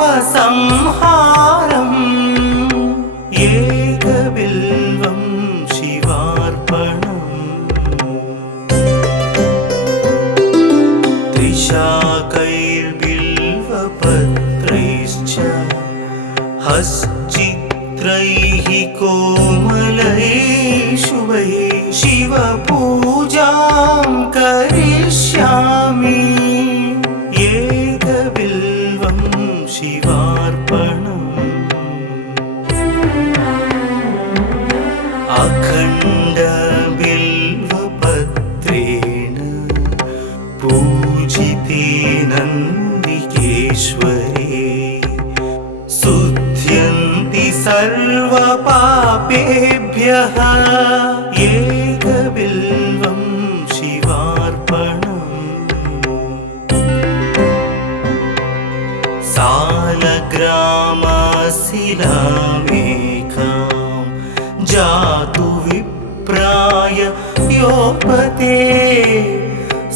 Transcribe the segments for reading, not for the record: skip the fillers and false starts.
पापसंहारम् एकबिल्वं शिवार्पणम् त्रिशाकैर्बिल्वपत्रैश्च हश्चित्रैः कोमलैः शुभैः शिवपूजां करिष्यामि एकबिल्वं शिवार्पणम् अखण्डबिल्वपत्रेण पूजिते नन्दिकेश्वरे शुध्यन्ति सर्वपापेभ्यः एकबिल्वं शिवार्पणम् सालग्रामशिलामेकां जातु विप्राय योपते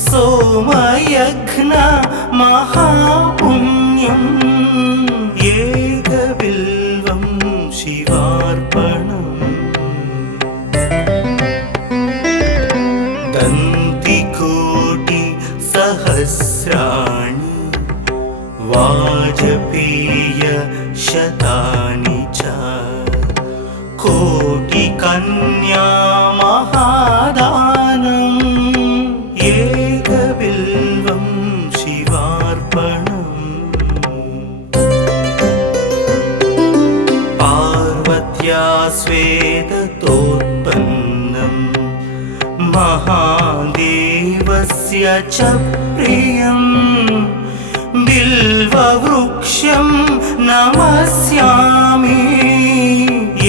सोमयज्ञ महापुण्यम् एकबिल्वं शिवार्पणम् दन्तिकोटिसहस्राणि वाजपेयशतानि च कोटिकन्या महादानम् एकबिल्वं शिवार्पणम् पार्वत्या स्वेदतोत्पन्नं महादेवस्य च प्रियम् बिल्ववृक्षं नमस्यामि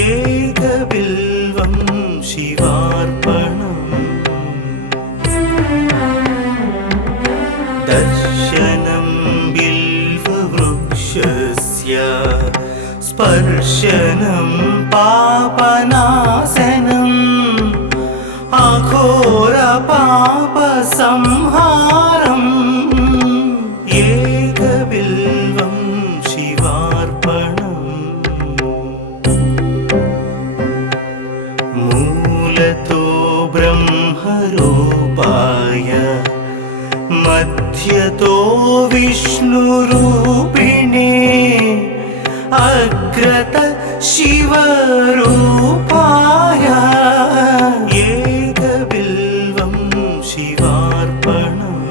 एकबिल्वं शिवार्पणम् दर्शनं बिल्ववृक्षस्य स्पर्शनं पापनाशनम् अघोरपापसंहारम् एकबिल्वं शिवार्पणम् मूलतो ब्रह्मरूपाय मध्यतो विष्णुरूपिणे अग्रत शिवरूपाय एकबिल्वं शिवार्पणम्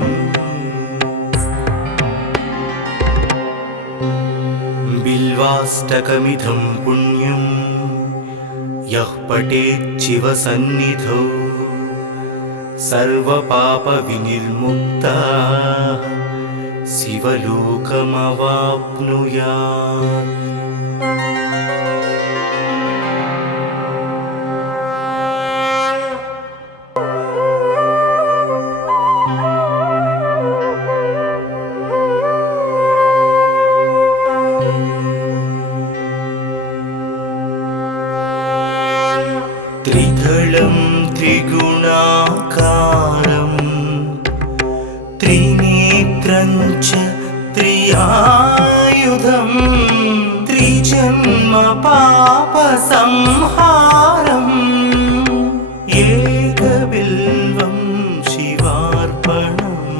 बिल्वाष्टकमिदं पुण्यं यः पठेत् शिवसन्निधौ सर्वपापविनिर्मुक्तः शिवलोकमवाप्नुयात्। त्रिदलं त्रिगुणाकारं त्रिनेत्रं च त्रियायुधं त्रिजन्म पापसंहारम् एकबिल्वं शिवार्पणम्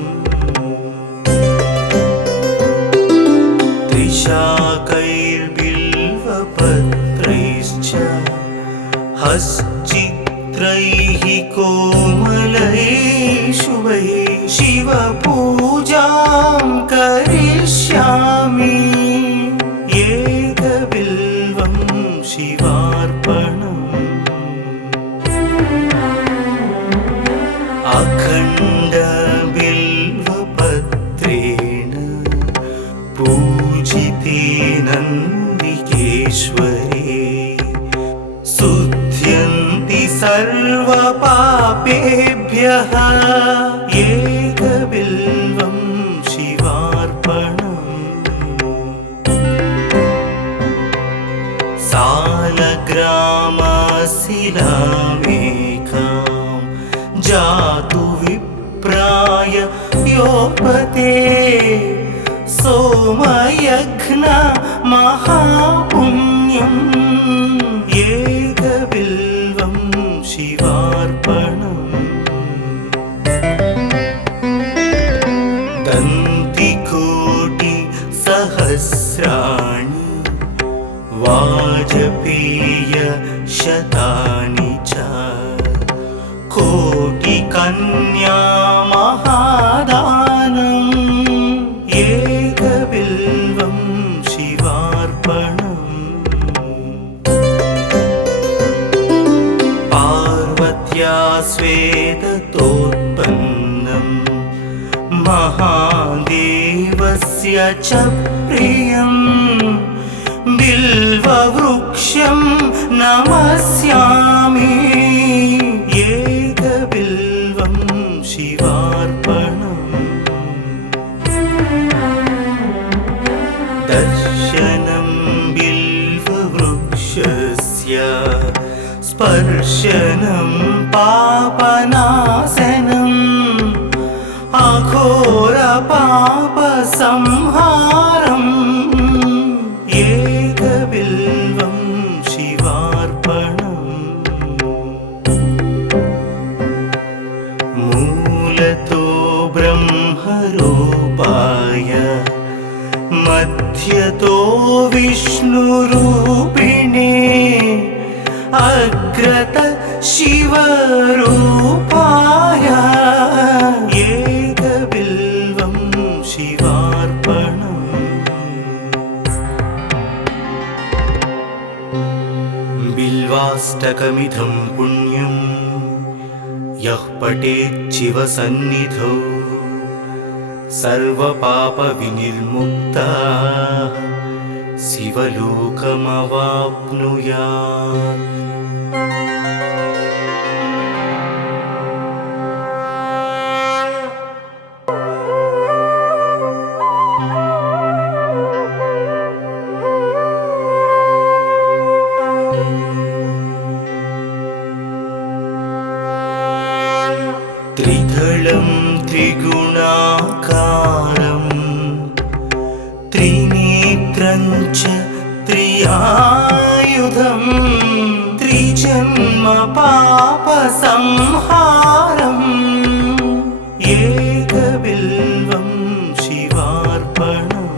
त्रिशाकैर्बिल्वपत्रैश्च हश्चित्रैः कोमलैः शुभैः शिवपूजां करिष्यामि एकबिल्वं शिवार्पणम् अखण्डबिल्वपत्रेण पूजिते नन्दिकेश्वरे शुध्यन्ति सर्वपापेभ्यः एकबिल्वं शिवार्पणम् सालग्रामशिलामेकां जातु विप्राय योपते सोमयघ्न महापुण्यम् एकबिल्वं शिवार्पणम् दन्तिकोटि सहस्राणि वाजपेय शतानि च कोटिकन्या महादानम् एकबिल्वं शिवार्पणम् पार्वत्या स्वेदतोत्पन्नं महादेवस्य च प्रियम् बिल्ववृक्षं नमस्यामि एकबिल्वं शिवार्पणम् दर्शनं बिल्ववृक्षस्य स्पर्शनं पापनाशनम् अघोरपापसंहारम् एकबिल्वं शिवार्पणम् मूलतो ब्रह्मरूपाय मध्यतो विष्णुरूपिणे अग्रत शिवरूपाय एकबिल्वं शिवार्पणम् बिल्वाष्टकमिदं पुण्यं यः पठेत् शिवसन्निधौ सर्वपापविनिर्मुक्तः शिवलोकमवाप्नुयात् त्रिदलं त्रिगुणाकारं त्रिनेत्रं च त्रियायुधं त्रिजन्म पापसंहारम् एकबिल्वं शिवार्पणम्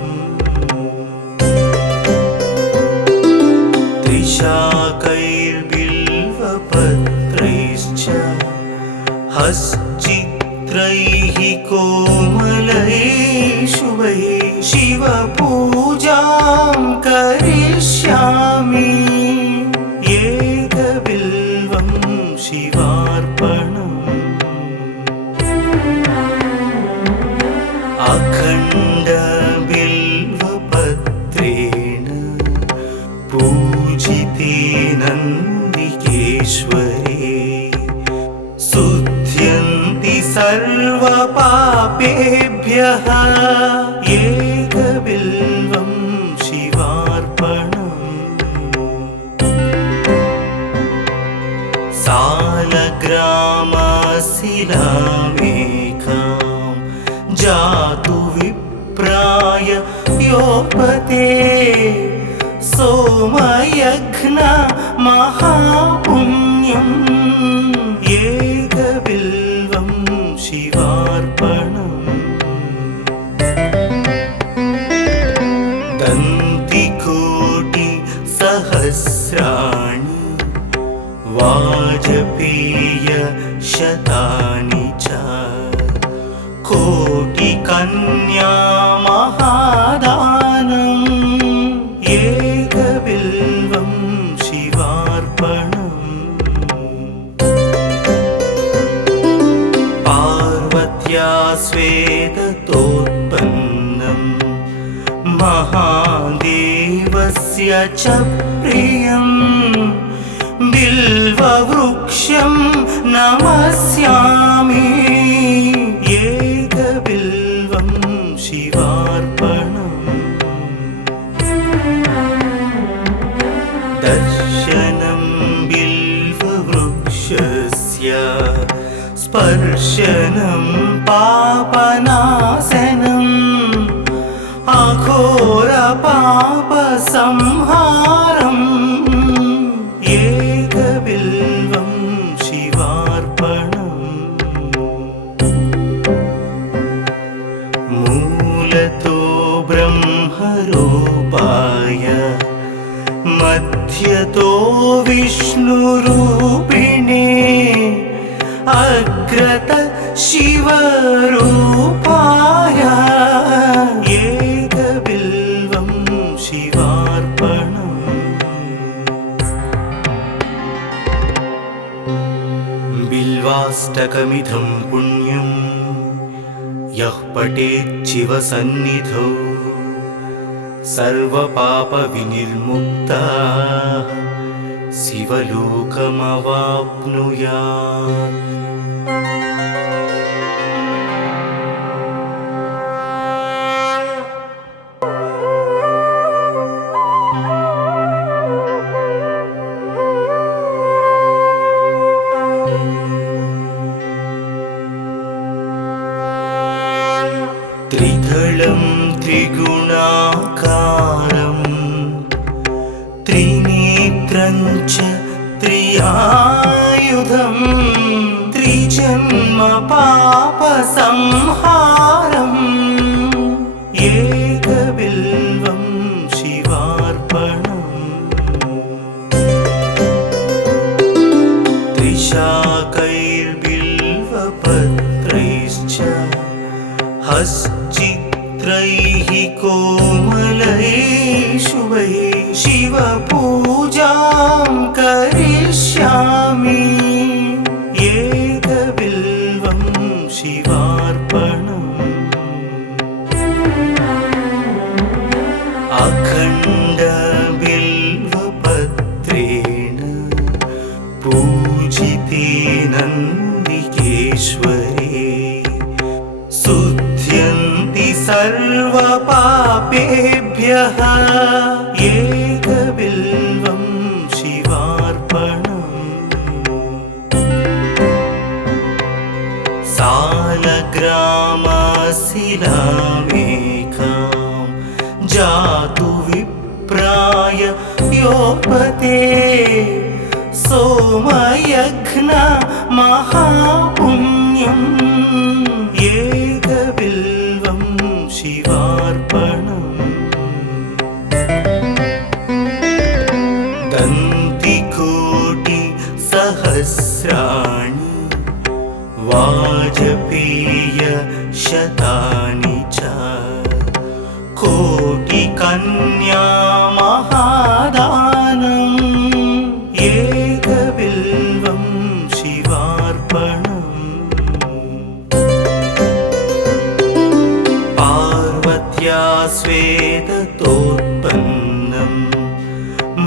त्रिशाकैर्बिल्वपत्रैश्च हश्चित्रैः कोमलैः शुभैः शिवपूजां करिष्यामि एकबिल्वं शिवार्पणम् अखण्डबिल्वपत्रेण पूजिते नन्दिकेश्वरे शुद्ध्यन्ति सर्वपापेभ्यः एकबिल्वं शिवार्पणम् सालग्रामशिलामेकां जातु विप्राय योपते सोमयघ्न महापुण्यम् एकबिल्वं शिवार्पणम् दन्तिकोटि सहस्राणि वाजपेय शतानि च कोटिकन्या महादानम् एकबिल्वं शिवार्पणम् पार्वत्या स्वेदतोत्पन्नं महादेवस्य च प्रियम् बिल्ववृक्षं नमस्यामि एकबिल्वं शिवार्पणम् दर्शनं बिल्ववृक्षस्य स्पर्शनं पापनाशनम् विष्णुरूपिणे अग्रत शिवरूपाय एकबिल्वं शिवार्पणम्। बिल्वाष्टकमिदं पुण्यं यः पठेत् शिवसन्निधौ सर्वपापविनिर्मुक्तः शिवलोकमवाप्नुयात्। त्रिदलं त्रिगुणाकारं त्रिनेत्रं च त्रियायुधं त्रिजन्म पापसंहारम् एकबिल्वं शिवार्पणम्। त्रिशाकैर्बिल्वपत्रैश्च हश्चित्रैः कोमलैः शुभैः शिवपूजां करिष्यामि एकबिल्वं शिवार्पणम्। अखण्डबिल्वपत्रेण पूजिते नन्दिकेश्वरे शुद्ध्यन्ति सर्वपापेभ्यः एकबिल्वं शिवार्पणम्। सालग्रामशिलामेकां जातु विप्राय योपते सोमयज्ञ महापुण्यम् एकबिल्वं शिवार्पणम्। दन्तिकोटिसहस्राणि वाजपेयशतानि च कोटिकन्या महादानम् एकबिल्वं शिवार्पणम्। पार्वत्या स्वेदतोत्पन्नं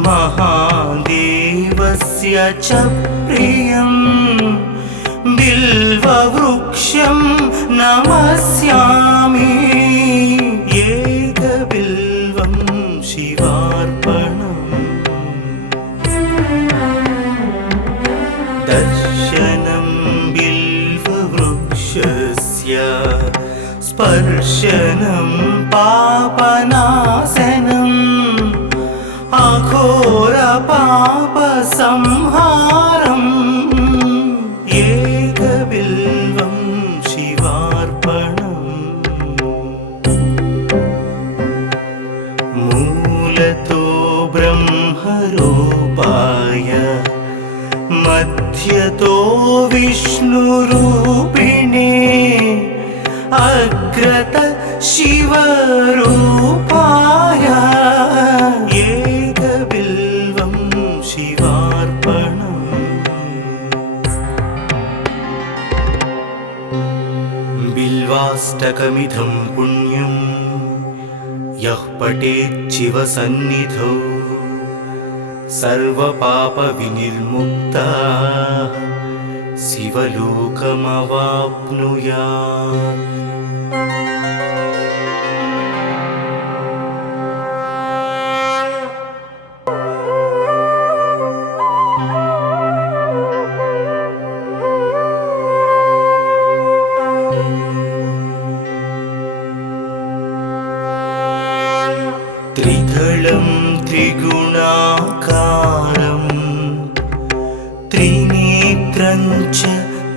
महादेवस्य च प्रियं बिल्ववृक्षं नमस्यामि एकबिल्वं शिवार्पणम्। दर्शनं बिल्ववृक्षस्य स्पर्शनं पापनाशनम् अघोरपापसंहारम् एकबिल्वं शिवार्पणम्। मूलतो ब्रह्मरूपाय मध्यतो विष्णुरूपिणे अग्रत शिवरूपाय एकबिल्वं शिवार्पणम्। बिल्वाष्टकमिदं पुण्यं यः पठेत् शिवसन्निधौ सर्वपापविनिर्मुक्तः शिवलोकमवाप्नुयात्। त्रिदलं त्रिगुणाकारं त्रिनेत्रं च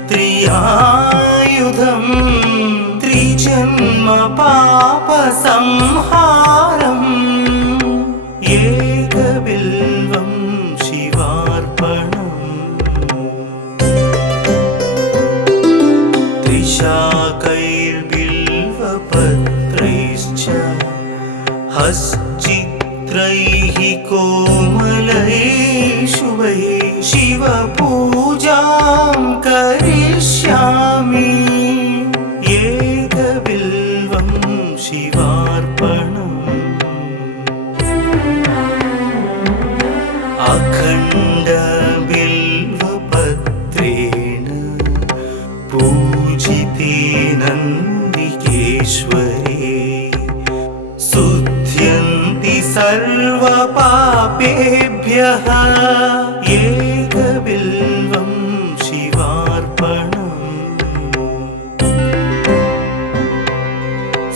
त्रियायुधं त्रिजन्म पापसंहारम् एकबिल्वं शिवार्पणम्। हश्चित्रैः कोमलैः शुभैः शिवपूजां करिष्यामि। एकबिल्वं शिवार्पणम् अखण्डबिल्वपत्रेण पूजिते नन्दिकेश्वरे शुध्यन्ति सर्वपापेभ्यः। एकबिल्वं शिवार्पणम्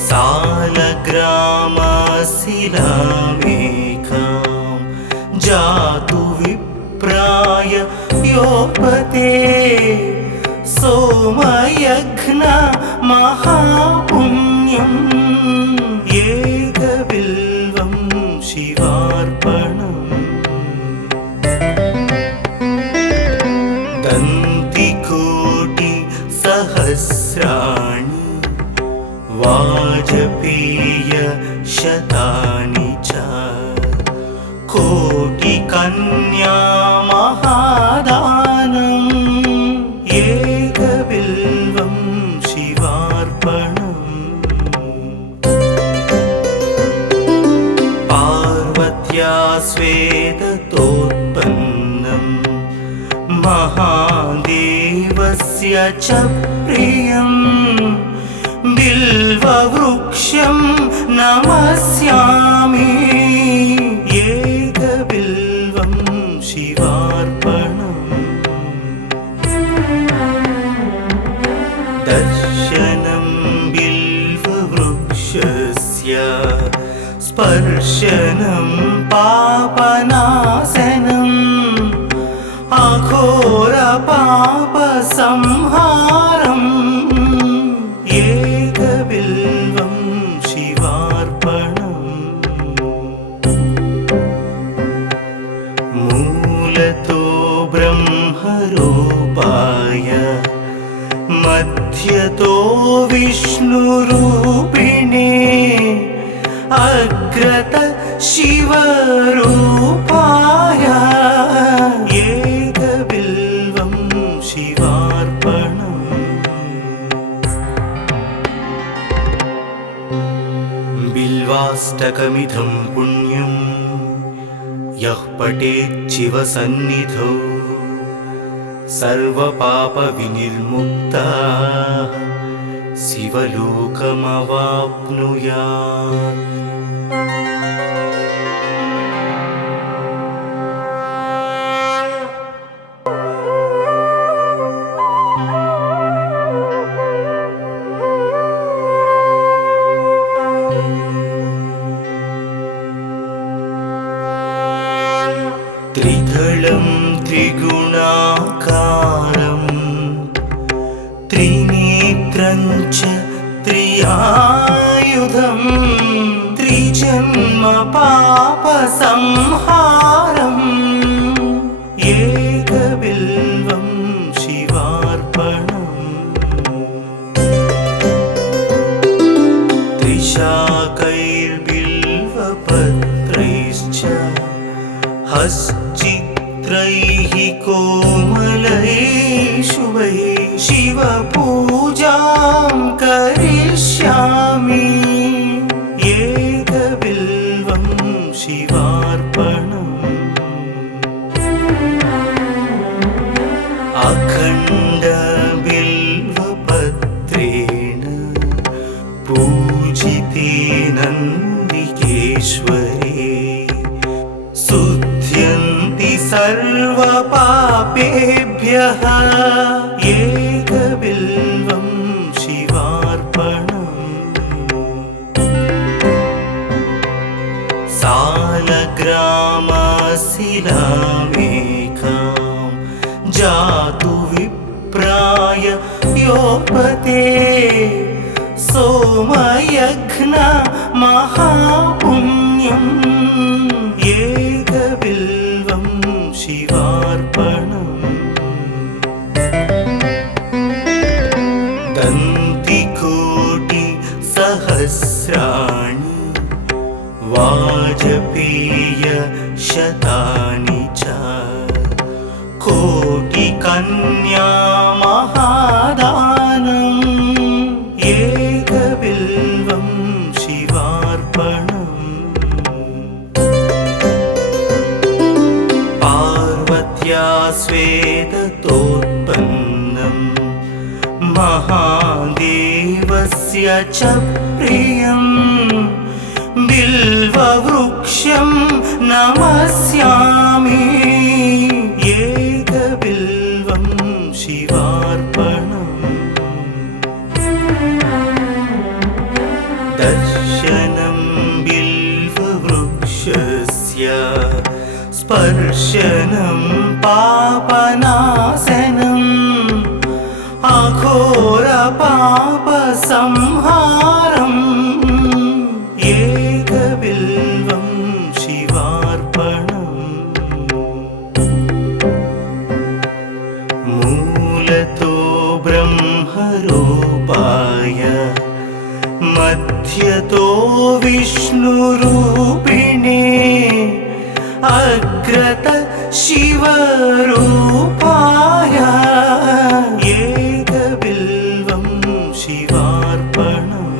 सालग्रामशिलामेकां जातु विप्राय योपते सोमयज्ञ महापुण्यम्। एकबिल्वं शिवार्पणम् दन्तिकोटिसहस्राणि वाजपेयशतानि च कोटिकन्या महादानम्। एकबिल्वं शिवार्पणम् पार्वत्या स्वेदतोत्पन्नं महादेवस्य च प्रियम् बिल्ववृक्षं नमस्यामि। एकबिल्वं शिवार्पणम् दर्शनं बिल्ववृक्षस्य स्पर्शनं पापनाशनम् अघोरपापसंहारम्। एकबिल्वं शिवार्पणम् मूलतो ब्रह्मरूपाय मध्यतो विष्णुरूपिणे अग्रत शिवरूपाय। एकबिल्वं शिवार्पणम् बिल्वाष्टकमिदं पुण्यं यः पठेत् शिवसन्निधौ सर्वपापविनिर्मुक्तः शिवलोकमवाप्नुयात्। त्रिदलं त्रिगुणाकारं त्रिनेत्रं च त्रियायुधं त्रिजन्म पापसंहारम्। एकबिल्वं शिवार्पणम् त्रिशाकैर्बिल्वपत्रैश्च हश्चित्रैः कोमलैः शुभैः शिवपूजां करिष्यामि। एकबिल्वं शिवार्पणम् अखण्डबिल्वपत्रेण पूजिते नन्दिकेश्वरे शुध्यन्ति सर्वपापेभ्यः। एकबिल्वं शिवार्पणम् सालग्रामशिलामेकां जातु विप्राय योपते सोमयज्ञ महापुण्यम्। एकबिल्वं शिवार्पणम् दन्तिकोटिसहस्राणि वाजपेय शतानि च कोटिकन्या महादानम् एकबिल्वं शिवार्पणम् पार्वत्या स्वेदतोत्पन्नं महादेवस्य च प्रियम् बिल्ववृक्षं नमस्यामि एकबिल्वं शिवार्पणम् दर्शनं बिल्ववृक्षस्य स्पर्शनं पापनाशनम् अघोरपापसंहारम् एकबिल्वं शिवार्पणम् मूलतो ब्रह्मरूपाय मध्यतो विष्णुरूपिणे अग्रत शिवरूपाय एकबिल्वं शिवार्पणम्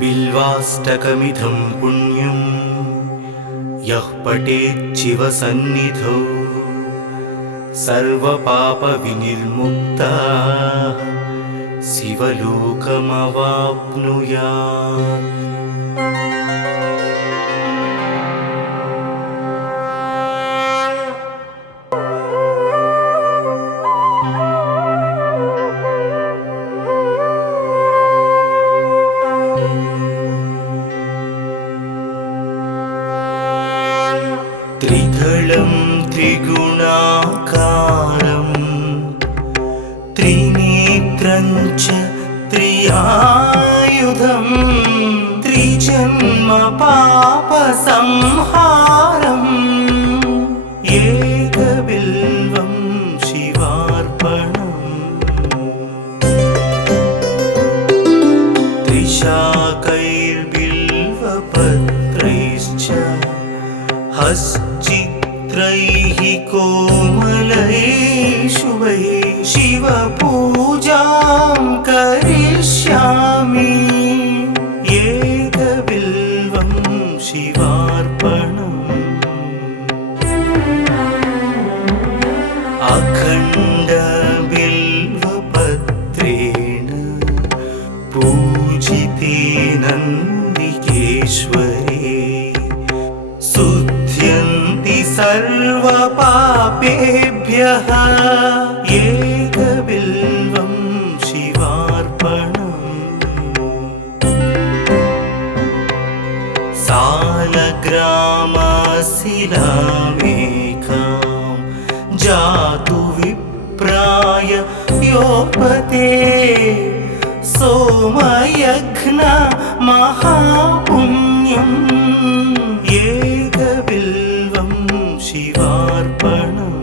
बिल्वाष्टकमिदं पुण्यं यः पठेत् शिवसन्निधौ सर्वपापविनिर्मुक्तः शिवलोकमवाप्नुयात्। त्रिदलं त्रिगुणाकारं त्रिनेत्रं च त्रियायुधं त्रिजन्म पापसंहारम् एकबिल्वं शिवार्पणम् त्रिशाकैर्बिल्वपत्रैश्च हश्चित्रैः कोमलैः शुभैः शिवपूजां करिष्यामि एकबिल्वं शिवार्पणम् अखण्डबिल्वपत्रेण पूजिते नन्दिकेश्वरे शुद्ध्यन्ति सर्वपापेभ्यः एकबिल्वं शिवार्पणम् सालग्रामशिलामेकां जातु विप्राय योपते सोमयज्ञ महापुण्यम् एकबिल्वं शिवार्पणम्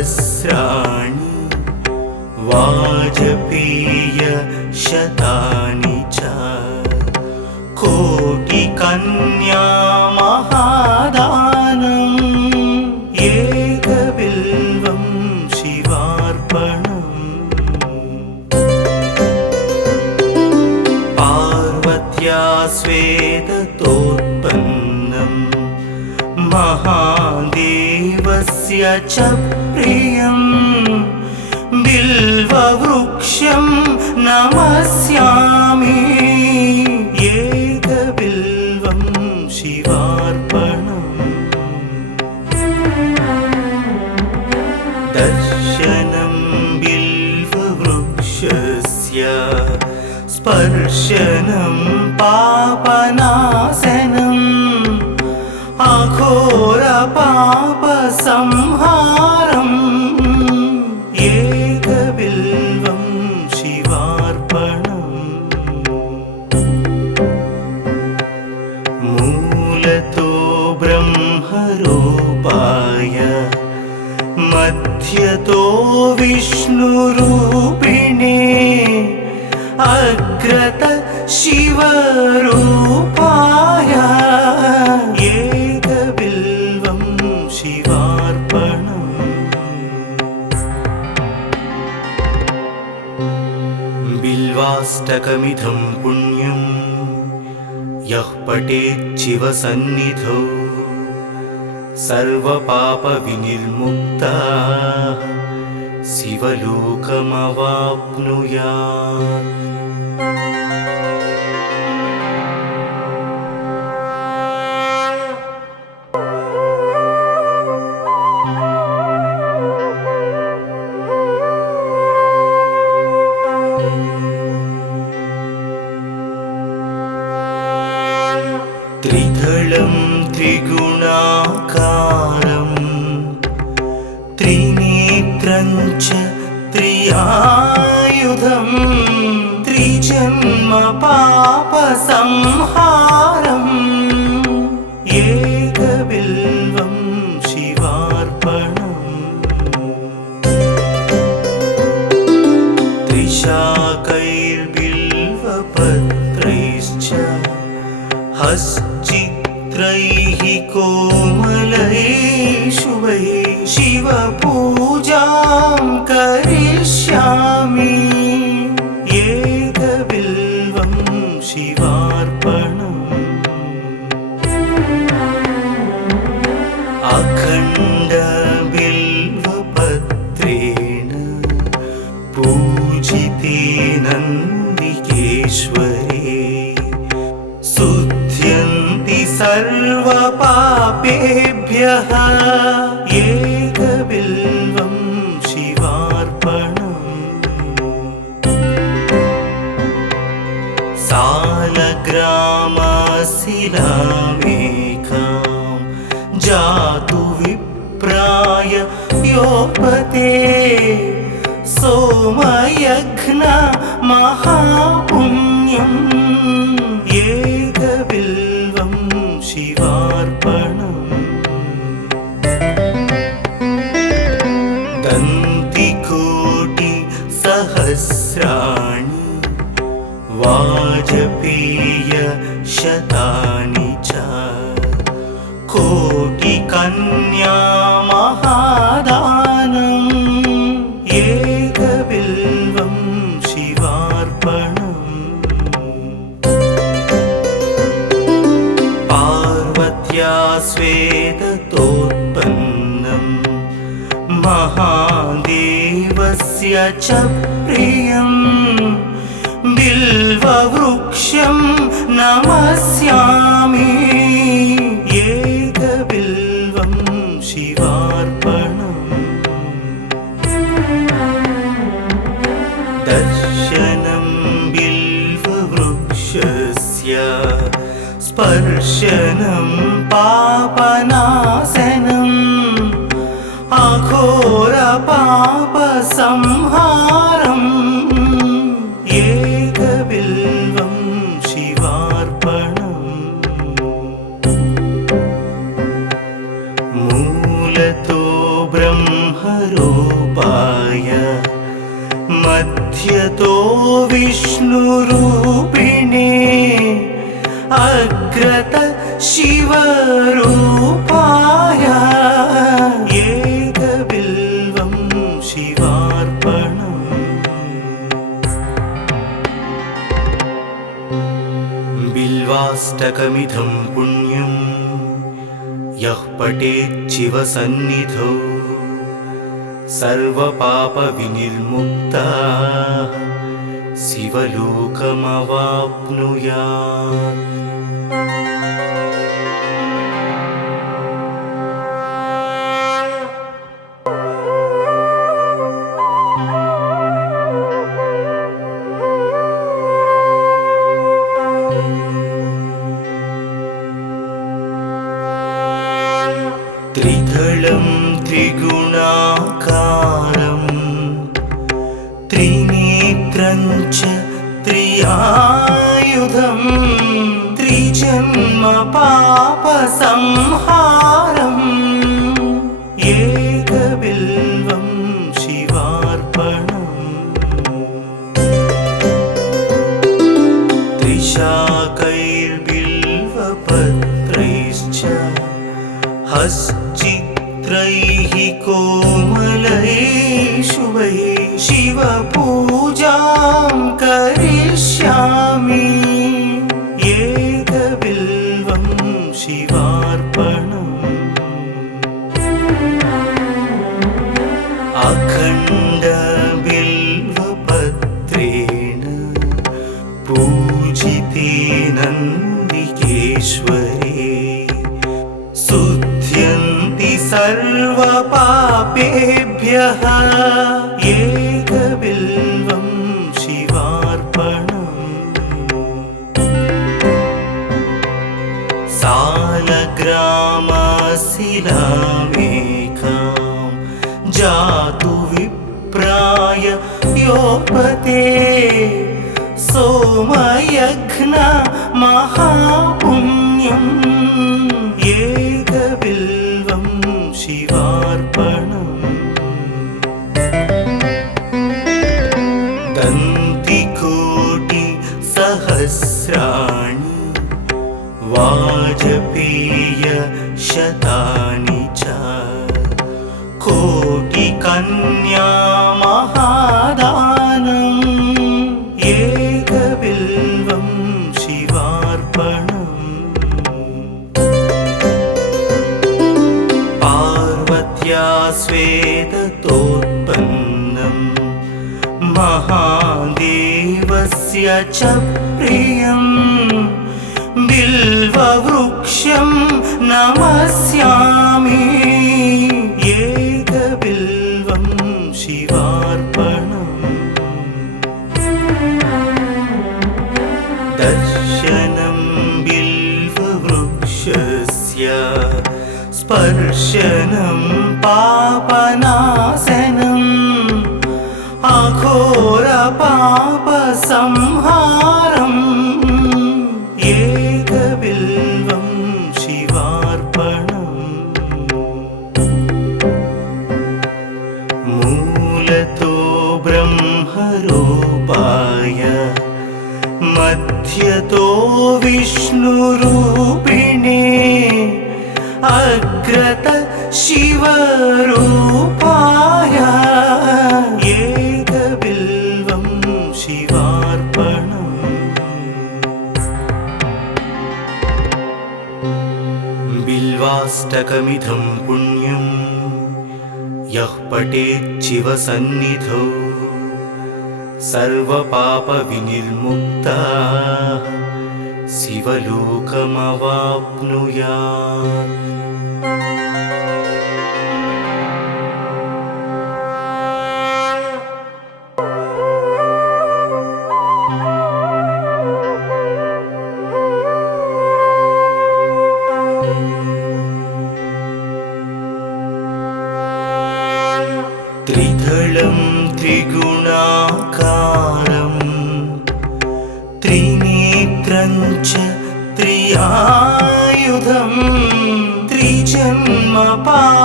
दन्तिकोटिसहस्राणि वाजपेय शतानि च कोटिकन्या महादानम् एकबिल्वं शिवार्पणम् पार्वत्या स्वेदतोत्पन्नं महादेवस्य च प्रियम् बिल्ववृक्षं नमस्यामि एकबिल्वं शिवार्पणम् दर्शनं बिल्ववृक्षस्य स्पर्शनं पापनाशनम् अघोरपापसंहारम् एकबिल्वं शिवार्पणम् मूलतो ब्रह्मरूपाय मध्यतो विष्णुरूपिणे अग्रत शिवरूपाय एकबिल्वं शिवार्पणम्। बिल्वाष्टकमिदं पुण्यं यः पठेच्छिवसन्निधौ सर्वपापविनिर्मुक्तः शिवलोकमवाप्नुयात्। त्रिदलं त्रिगुणाकारं त्रिनेत्रं च त्रियायुधं त्रिजन्म पापसंहारम् एकबिल्वं शिवार्पणम्। त्रिशाकैर्बिल्वपत्रैश्च हश्चित्रैः कोमलैः शुभैः शिवपूजां करिष्यामि एकबिल्वं शिवार्पणम्। अखण्डबिल्वपत्रेण पूजिते नन्दिकेश्वरे शुद्ध्यन्ति सर्वपापेभ्यः एकबिल्वं शिवार्पणम्। सालग्रामशिलामेकां जातु विप्राय योपते सोमयज्ञ महापुण्यम् एकबिल्वं शिवार्पणम्। दन्तिकोटिसहस्राणि वाजपेयशतानि च कोटिकन्या महादानम् एकबिल्वं शिवार्पणम्। पार्वत्या स्वेदतोत्पन्नं महादेवस्य च प्रियं बिल्ववृक्षं नमस्यामि एकबिल्वं शिवार्पणम्। दर्शनं बिल्ववृक्षस्य स्पर्शनं पापनाशनम् अघोरपापसंहारम् एकबिल्वं शिवार्पणम्। मूलतो ब्रह्मरूपाय मध्यतो विष्णुरूपिणे अग्रत शिवरूपाय एकबिल्वं शिवार्पणम्। बिल्वाष्टकमिदं पुण्यं यः पठेच्छिवसन्निधौ सर्वपापविनिर्मुक्तः शिवलोकमवाप्नुयात्। त्रिदलं त्रिगुणाकारं त्रिनेत्रं च त्रियायुधं त्रिजन्म पापसंहारम् एकबिल्वं हश्चित्रैः कोमलैः शुभैः शिवपूजां करिष्यामि एकबिल्वं शिवार्पणम् अखण्डबिल्वपत्रेण पूजिते नन्दिकेश्वरे शुध्यन्ति सर्वपापेभ्यः एकबिल्वं शिवार्पणम् सालग्रामशिलामेकां जातु विप्राय योपते सोमयज्ञ महापुण्यम् एकबिल्वं शिवार्पणम् दन्तिकोटिसहस्राणि वाजपेयशतानि च कोटिकन्या महादानम् एकबिल्वं शिवार्पणम् पार्वत्या स्वेदतोत्पन्नं महादेवस्य च प्रियं बिल्ववृक्षं नमस्यामि एकबिल्वं शिवार्पणम् दर्शनं बिल्ववृक्षस्य स्पर्शनं पापनाशनम् अघोरपापसंहारम् एकबिल्वं शिवार्पणम् मूलतो ब्रह्मरूपाय मध्यतो विष्णुरूपिणे अग्रत शिवरूपाय एकबिल्वं शिवार्पणम् बिल्वाष्टकमिदं पुण्यं यः पठेत् शिवसन्निधौ सर्वपापविनिर्मुक्तः शिवलोकमवाप्नुयात् त्रिदलं त्रिगुणाकारं त्रिनेत्रं च त्रियायुधं त्रिजन्म पापसंहारम्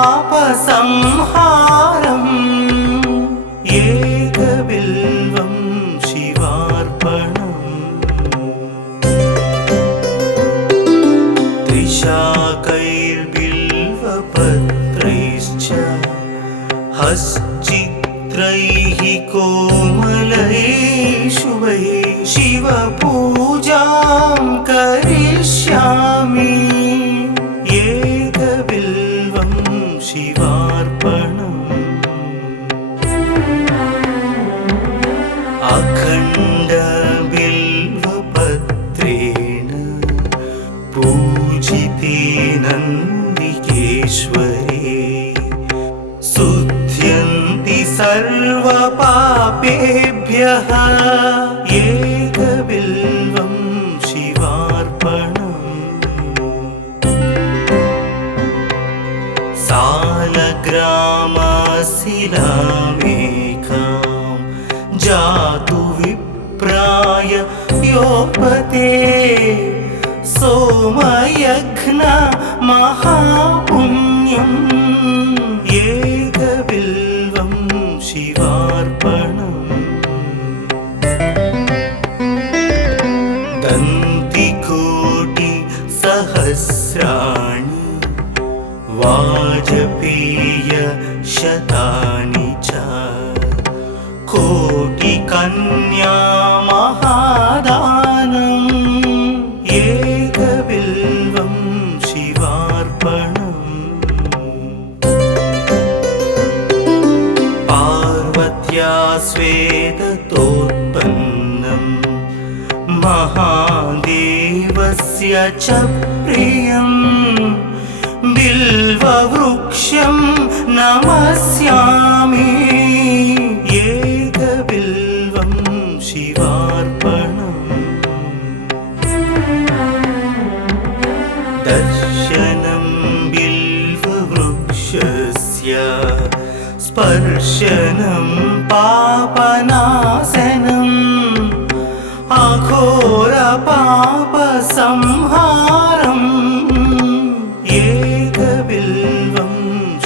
एकबिल्वं शिवार्पणम् त्रिशाकैर्बिल्वपत्रैश्च हश्चित्रैः कोमलैः शुभैः शिवपूजां करिष्यामि एकबिल्वं शिवार्पणम् अखण्डबिल्वपत्रेण पूजिते नन्दिकेश्वरे शुध्यन्ति सर्वपापेभ्यः एकबिल्वं शिवार्पणम् सालग्रामशिलामेकां जातु विप्राय योपते सोमयज्ञ महापुण्यम् एकबिल्वं शिवार्पणम् दन्तिकोटिसहस्राणि वाजपेय शतानि च कोटिकन्या महादानम् एकबिल्वं शिवार्पणम् पार्वत्या स्वेदतोत्पन्नम् महादेवस्य च प्रियम् बिल्ववृक्षं नमस्यामि एकबिल्वं शिवार्पणम् दर्शनं बिल्ववृक्षस्य स्पर्शनं पापनाशनम् अघोरपापसंहारम् एकबिल्वं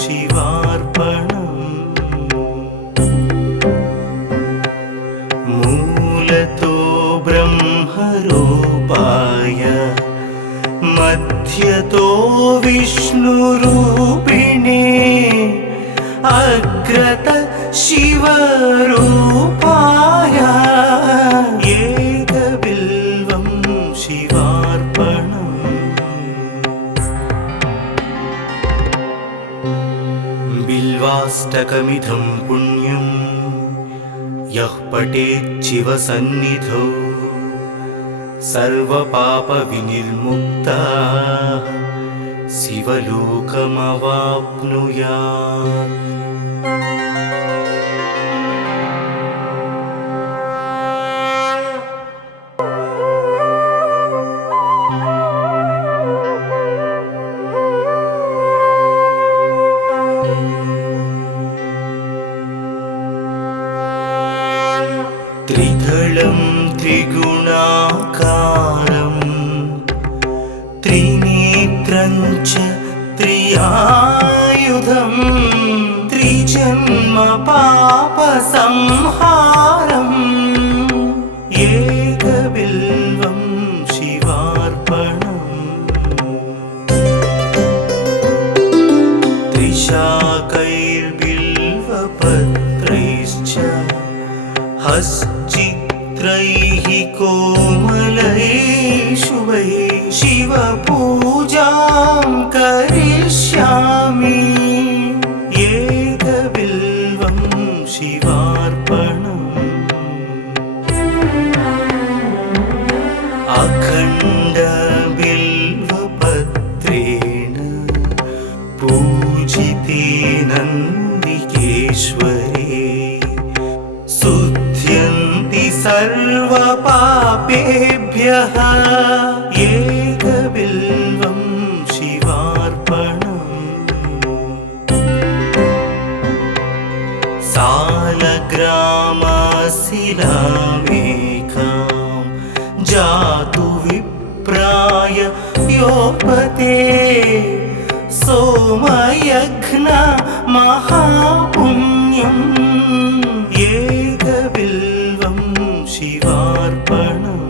शिवार्पणम् मूलतो ब्रह्मरूपाय मध्यतो विष्णुरूपिणे अग्रत शिवरूपाय एकबिल्वं शिवार्पणम् बिल्वाष्टकमिदं पुण्यं यः पठेत् शिवसन्निधौ सर्वपापविनिर्मुक्तः शिवलोकमवाप्नुयात्। त्रिदलं त्रिगुणाकारं त्रिनेत्रं च त्रियायुधं त्रिजन्म पापसंहारम् एकबिल्वं शिवार्पणम् त्रिशाकैर्बिल्वपत्रैश्च हश्चित्रैः कोमलैः शुभैः शिवपूजां करिष्यामि एकबिल्वं शिवार्पणम् अखण्डबिल्वपत्रेण पूजिते नन्दिकेश्वरे शुध्यन्ति सर्वपापेभ्यः एकबिल्वं शिवार्पणम् सालग्रामशिलामेकां जातु विप्राय योपते सोमयज्ञ महापुण्यम् एकबिल्वं शिवार्पणम्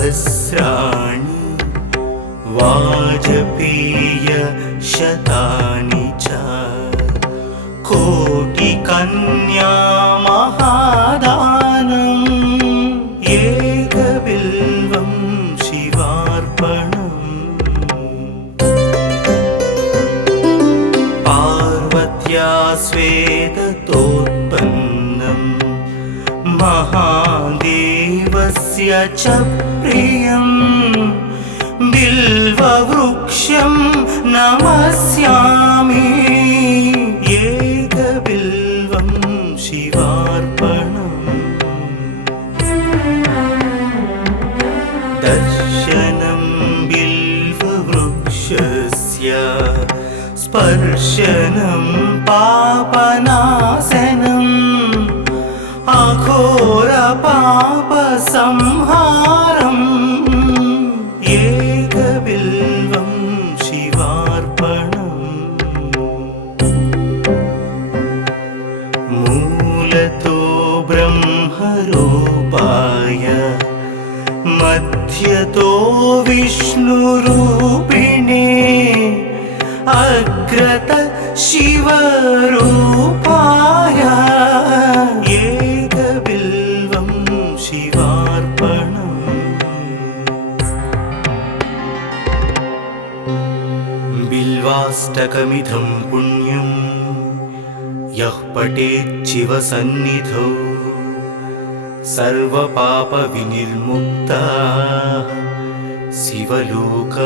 दन्तिकोटिसहस्राणि वाजपेय शतानि च कोटिकन्या महादानम् एकबिल्वं शिवार्पणम् पार्वत्या स्वेदतोत्पन्नं महादेवस्य च प्रियम् बिल्ववृक्षं नमस्यामि एकबिल्वं शिवार्पणम् दर्शनं बिल्ववृक्षस्य स्पर्शनं पापनाशनम् अघोरपापसंहारम् एकबिल्वं शिवार्पणम् मूलतो ब्रह्मरूपाय मध्यतो विष्णुरूपिणे अग्रत शिवरूपाय एकबिल्वं शिवार्पणम्। बिल्वाष्टकमिदं पुण्यं यः पठेत् शिवसन्निधौ सर्वपापविनिर्मुक्तः शिवलोकमवाप्नुयात्।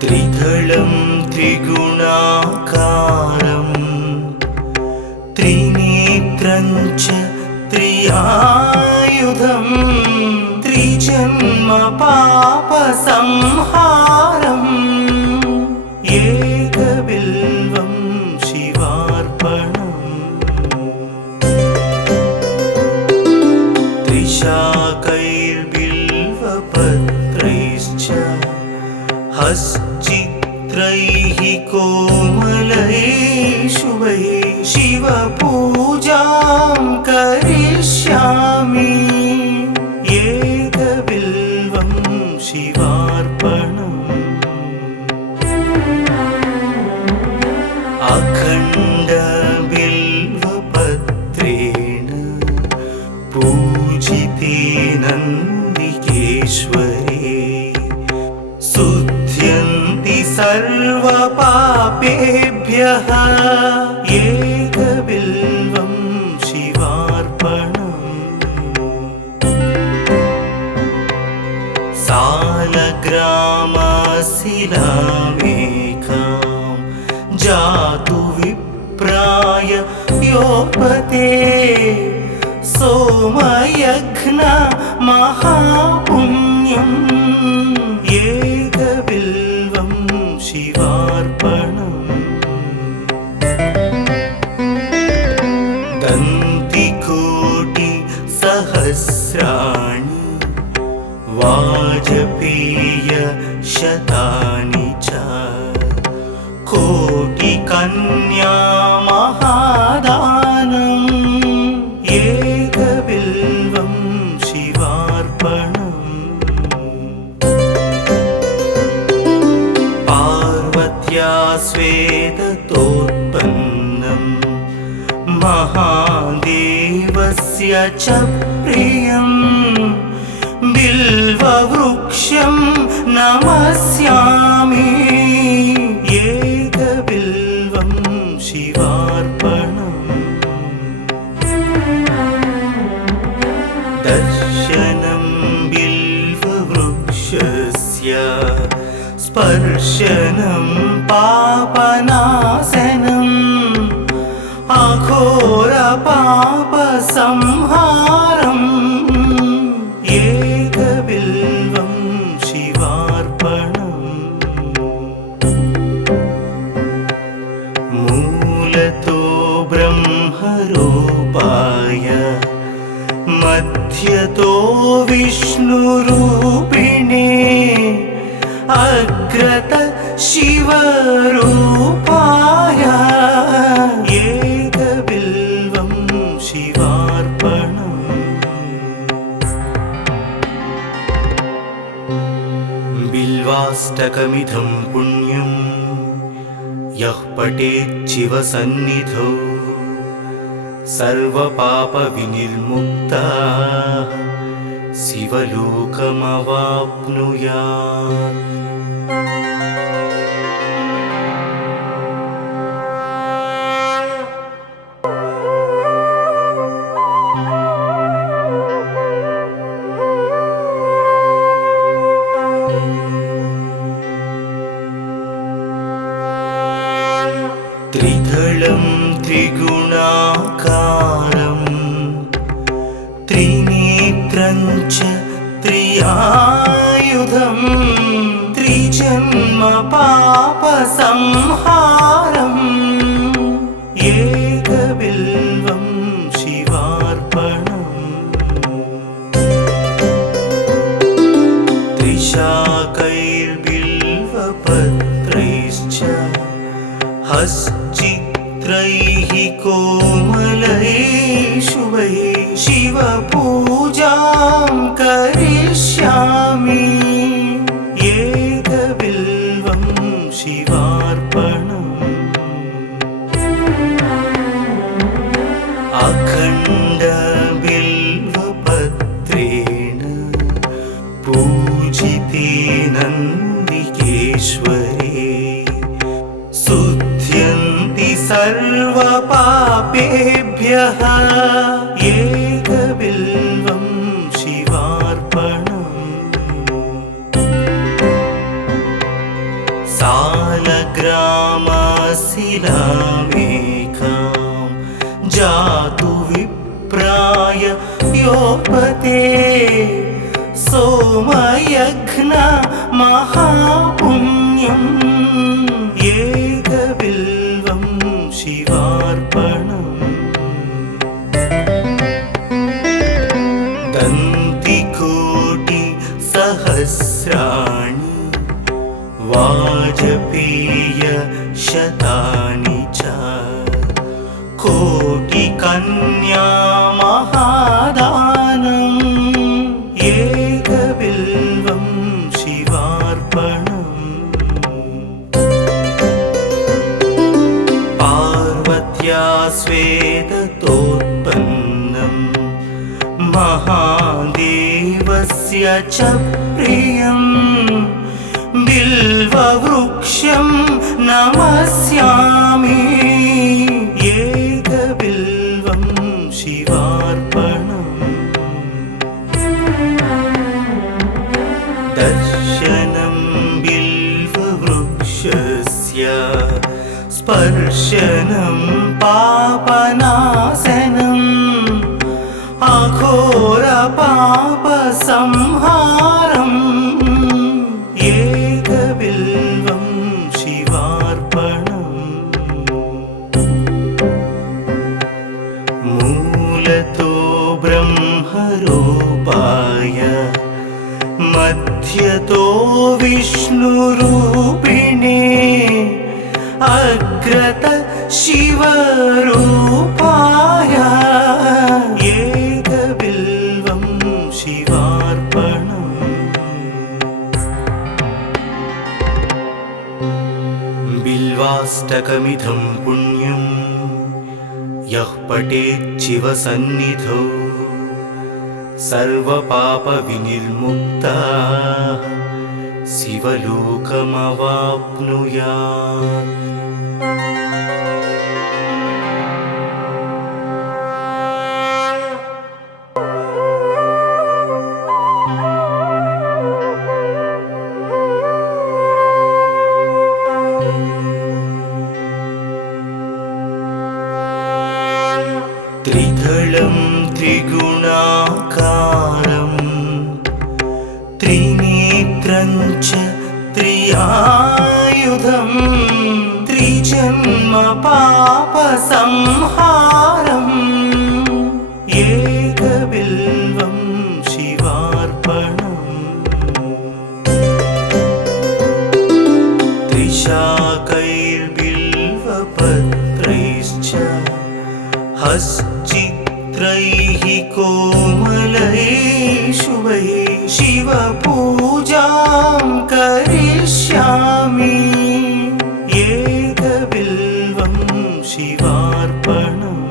त्रिदलं त्रिगुणाकारं त्रिनेत्रं च त्रियायुधं त्रिजन्म पापसंहारम् एकबिल्वं शिवार्पणम्। त्रिशाकैर्बिल्वपत्रैश्च हश्चित्रैः कोमलैः शुभैः शिवपूजां करिष्यामि एकबिल्वं शिवार्पणम्। अखण्डबिल्वपत्रेण पूजिते नन्दिकेश्वरे शुद्ध्यन्ति सर्वपापेभ्यः एकबिल्वं शिवार्पणम्। सालग्रामशिलामेकां जातु विप्राय योपते सोमयज्ञ महापुण्यम् एकबिल्वं शिवार्पणम्। दन्तिकोटिसहस्राणि वाजपेयशतानि च कोटिकन्या महादानम् एकबिल्वं शिवार्पणम्। पार्वत्या स्वेदतोत्पन्नं महादेवस्य च प्रियं बिल्ववृक्षं नमस्यामि एकबिल्वं शिवार्पणम्। दर्शनं बिल्ववृक्षस्य स्पर्शनं पापनाशनम् अघोरपापसंहारम् एकबिल्वं शिवार्पणम्। मूलतो ब्रह्मरूपाय मध्यतो विष्णुरूपिणे अग्रत शिवरूपाय एकबिल्वं शिवार्पणम्। बिल्वाष्टकमिदं पुण्यं यः पठेत् शिवसन्निधौ सर्वपापविनिर्मुक्तः शिवलोकमवाप्नुयात्। त्रिदलं त्रिगुणाकारं त्रिनेत्रं च त्रियायुधं त्रिजन्म पापसंहारम् एकबिल्वं पापेभ्यः एकबिल्वं शिवार्पणम् सालग्रामशिलामेकां जातु विप्राय योपते सोमयज्ञ महापुण्यम् एकबिल्वं शिवार्पणम् दन्तिकोटि सहस्राणि वाजपेय शतानि च कोटिकन्या महादानम् एकबिल्वं शिवार्पणम् पार्वत्या स्वेदतोत्पन्नम् महादेवस्य च प्रियम् बिल्ववृक्षं नमस्यामि एकबिल्वं शिवार्पणम् दर्शनं बिल्ववृक्षस्य स्पर्शनं पापनाशनम् अघोरपापसंहारम् एकबिल्वं शिवार्पणम् मूलतो ब्रह्मरूपाय मध्यतो विष्णुरूपिणे अग्रत शिवरूपाय एकबिल्वं शिवार्पणम् बिल्वाष्टकमिदं पुण्यं यः पठेत् शिवसन्निधौ सर्वपापविनिर्मुक्तः शिवलोकमवाप्नुयात्। त्रिदलं त्रिगुणाकारं त्रिनेत्रं च त्रियायुधं त्रिजन्म पापसंहारम् एकबिल्वं शिवार्पणम् त्रिशाकैर्बिल्वपत्रैश्च हश्चित्रैः कोमलैः शुभैः शिवपूजां करिष्यामि एकबिल्वं शिवार्पणम्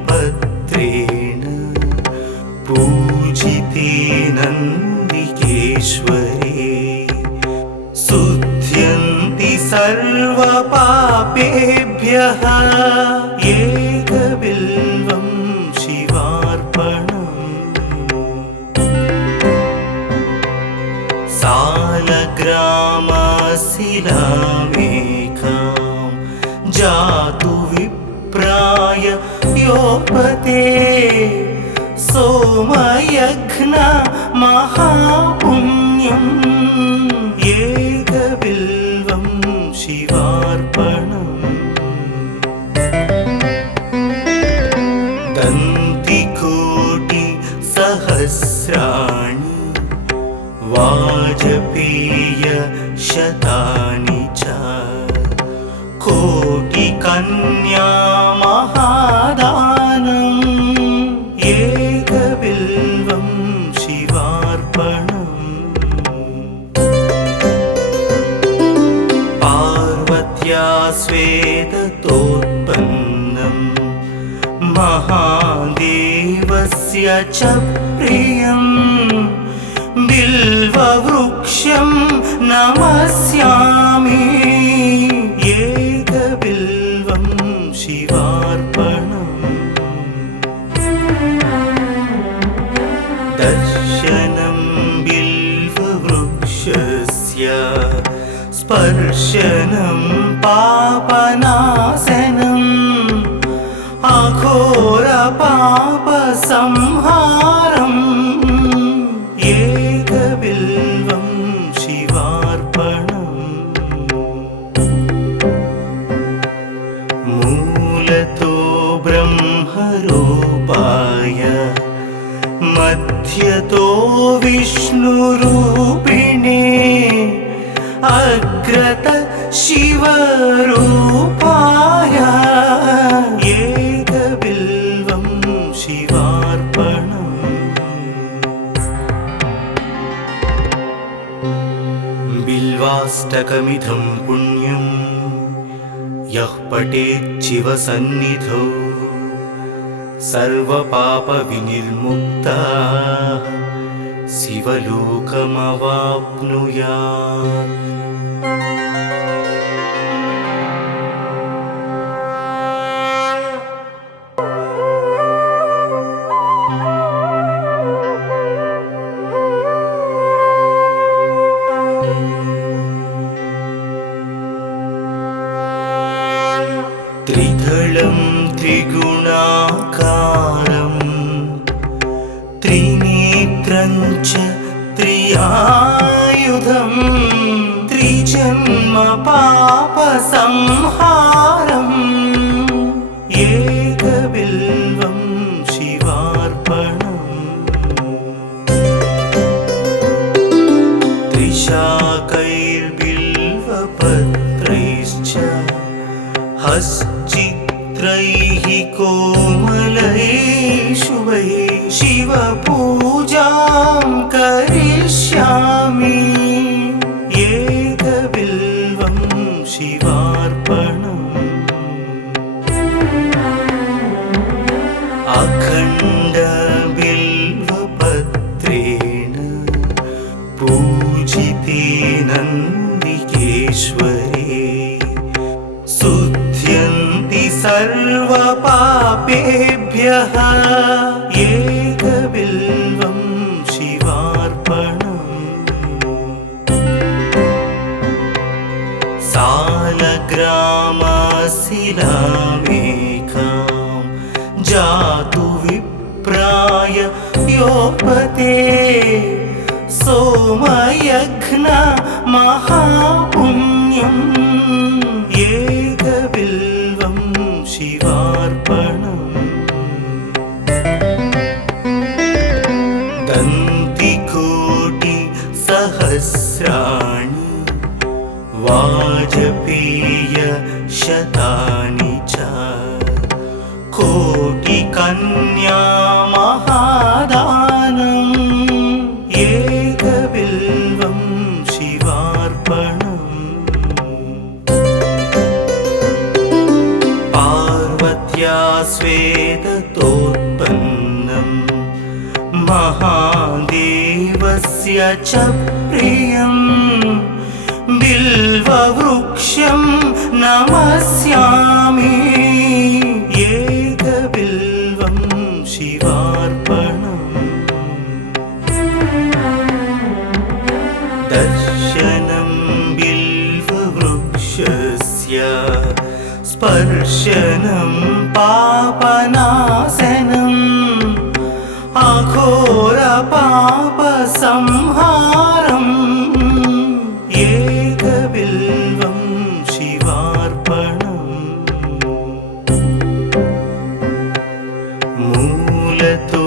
अखण्डबिल्वपत्रेण पूजिते नन्दिकेश्वरे शुद्ध्यन्ति सर्वपापेभ्यः एकबिल्वं शिवार्पणम् सालग्रामशिलामेकां जातु विप्राय योपते सोमयज्ञ महापुण्यम् एकबिल्वं शिवार्पणम् दन्तिकोटि सहस्राणि वाजपेय शतानि च कोटिकन्या महादानम् एकबिल्वं शिवार्पणम् पार्वत्या स्वेदतोत्पन्नम् महादेवस्य च प्रियम् बिल्ववृक्षं नमस्यामि स्पर्शनं पापनाशनम् अघोरपापसंहारम् एकबिल्वं शिवार्पणम् मूलतो ब्रह्मरूपाय मध्यतो विष्णुरूपिणे अग्रत शिवरूपाय एकबिल्वं शिवार्पणम् बिल्वाष्टकमिदं पुण्यं यः पठेत् शिवसन्निधौ सर्वपापविनिर्मुक्तः शिवलोकमवाप्नुयात्। त्रिदलं त्रिगुणाकारं त्रिनेत्रं च त्रियायुधं त्रिजन्म पापसंहारम् एकबिल्वं शिवार्पणम् त्रिशाकैर्बिल्वपत्रैश्च हश्चित्रैः कोमलैः शुभैः शिवपूजां करिष्यामि एकबिल्वं शिवार्पणम् अखण्डबिल्वपत्रेण पूजिते नन्दिकेश्वरे शुध्यन्ति सर्वपापेभ्यः एकबिल्वं शिवार्पणम् सालग्रामशिलामेकां जातु विप्राय योपते सोमयज्ञ महापुण्यम् एकबिल्वं शिवार्पणम् दन्तिकोटिसहस्राणि वाजपेयशतानि च कोटिकन्या महादानम् एकबिल्वं शिवार्पणम् पार्वत्या स्वेदतोत्पन्नं महादेवस्य च प्रियं बिल्ववृक्षं नमस्यामि एकबिल्वं शिवार्पणम् दर्शनं बिल्ववृक्षस्य स्पर्शनं पापनाशनम् अघोरपापसंहारम् एकबिल्वं शिवार्पणम् मूलतो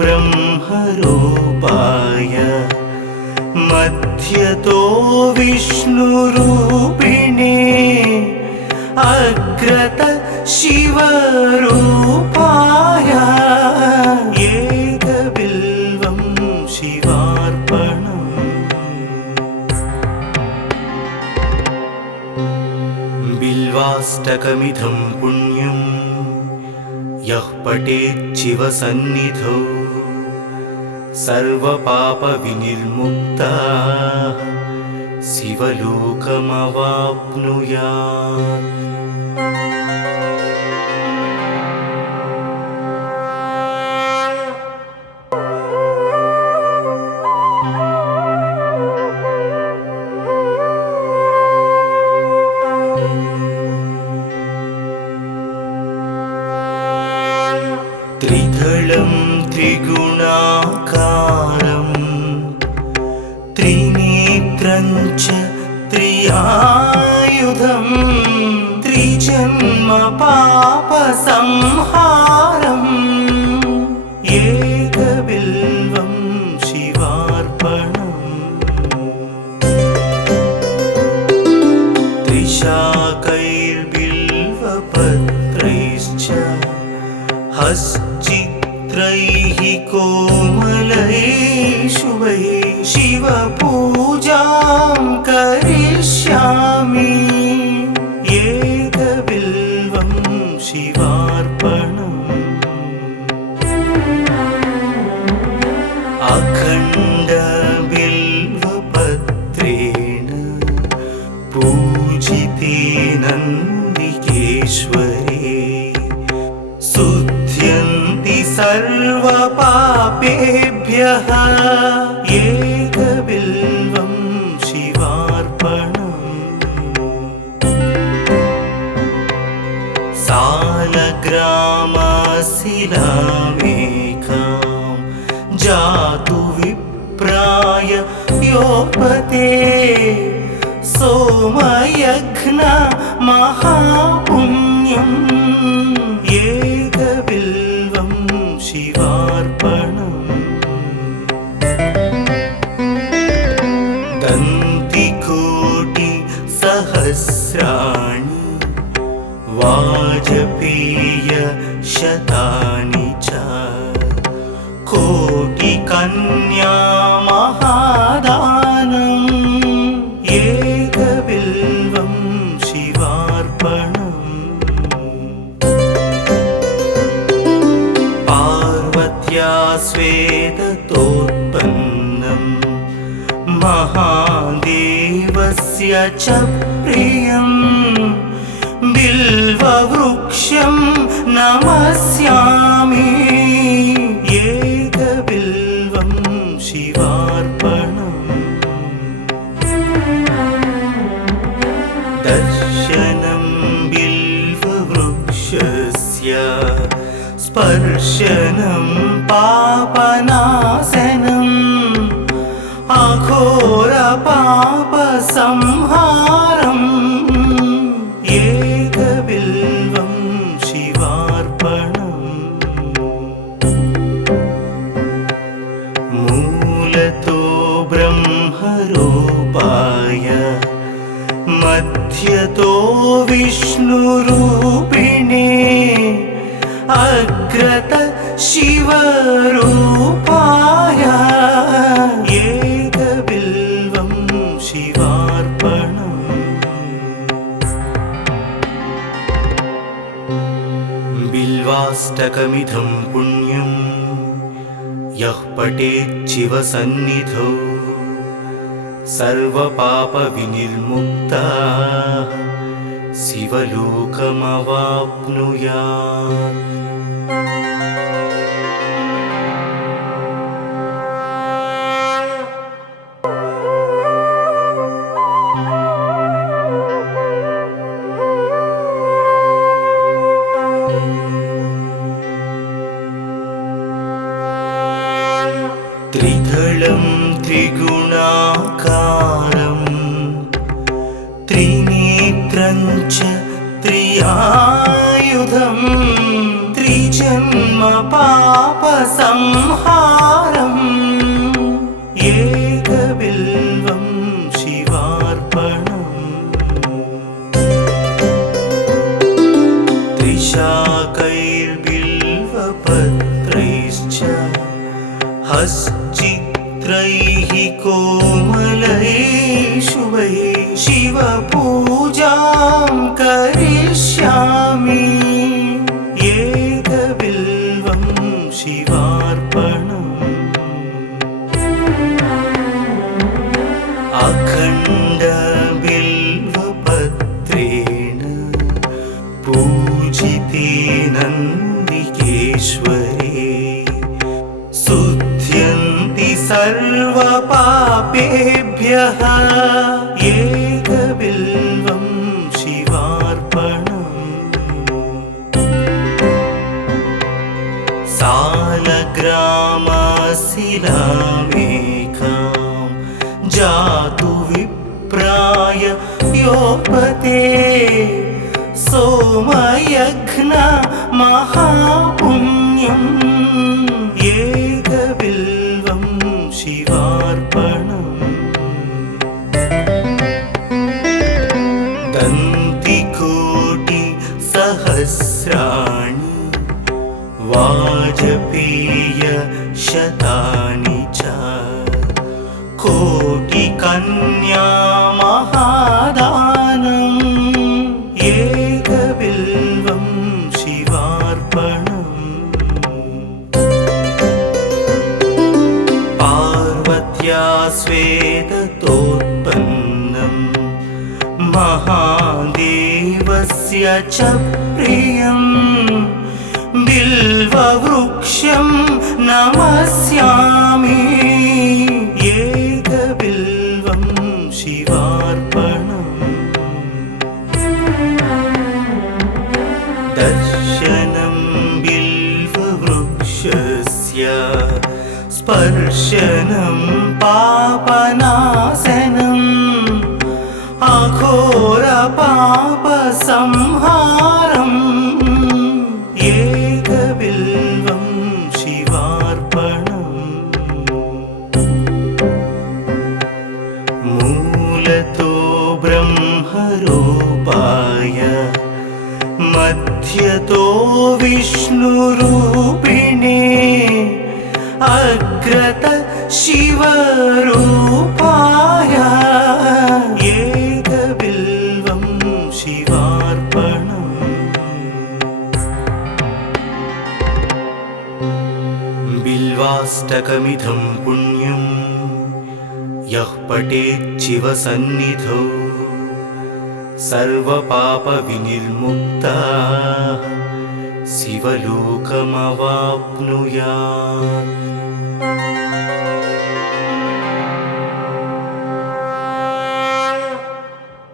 ब्रह्मरूपाय मध्यतो विष्णुरूपिणे अग्रत शिवरूपाय एकबिल्वं शिवार्पणम् बिल्वाष्टकमिदं पुण्यं यः पठेत् शिवसन्निधौ सर्वपापविनिर्मुक्तः शिवलोकमवाप्नुयात्। त्रिआयुधं त्रिजन्म पापसंहारम् एकबिल्वं शिवार्पणम् त्रिशाकैर्बिल्वपत्रैश्च हश्चित्रैः कोमलैः शुभैः शिवपूजां करिष्यामि एकबिल्वं शिवार्पणम् अखण्डबिल्वपत्रेण पूजिते नन्दिकेश्वरे शुध्यन्ति सर्वपापेभ्यः एकबिल्वं शिवार्पणम् सालग्रामशिलामेकां जातु विप्राय योपते सोमयज्ञ महापुण्यम् एकबिल्वं शिवार्पणम् दन्तिकोटिसहस्राणि वाजपेयशतानि च कोटिकन्या महादानम् एकबिल्वं शिवार्पणम् पार्वत्या स्वेदतोत्पन्नं महादेवस्य च प्रियम् बिल्ववृक्षं नमस्यामि एकबिल्वं शिवार्पणम् दर्शनं बिल्ववृक्षस्य स्पर्शनं पापनाशनम् अघोरपापसंहारम् एकबिल्वं शिवार्पणम् मूलतो ब्रह्मरूपाय मध्यतो विष्णुरूपिणे अग्रत शिवरूपाय एकबिल्वं शिवार्पणम् बिल्वाष्टकमिदं पुण्यं यः पठेत् शिवसन्निधौ सर्वपापविनिर्मुक्तः शिवलोकमवाप्नुयात् त्रिदलं त्रिगुणाकारं त्रिनेत्रं च त्रिआयुधं त्रिजन्म पापसंहारम् एकबिल्वं शिवार्पणम् त्रिशाकैर्बिल्वपत्रैश्च हश्चित्रैः कोमलैः शुभैः शिवपूजां करिष्यामि एकबिल्वं शिवार्पणम् अखण्डबिल्वपत्रेण पूजिते नन्दिकेश्वरे शुध्यन्ति सर्वपापेभ्यः एकबिल्वं शिवार्पणम् सालग्रामशिलामेकां जातु विप्राय सस्योपते सोमयघ्न महापुण्यम् एकबिल्वं शिवार्पणम् दन्तिकोटि सहस्राणि वाजपेय शतानि च कोटिकन्या महादानम् एकबिल्वं शिवार्पणम् पार्वत्या स्वेदतोत्पन्नं महादेवस्य च प्रियम् बिल्ववृक्षं नमस्यामि एकबिल्वं शिवार्पणम् दर्शनं बिल्ववृक्षस्य स्पर्शनं पापनाशनम् अघोरपापसंहारम् एकबिल्वं शिवार्पणम् मूलतो ब्रह्मरूपाय मध्यतो विष्णुरूपिणे अग्रत शिवरूपाय एकबिल्वं शिवार्पणम् बिल्वाष्टकमिदं पुण्यं यः पठेत् शिवसन्निधौ सर्वपापविनिर्मुक्तः शिवलोकमवाप्नुयात्।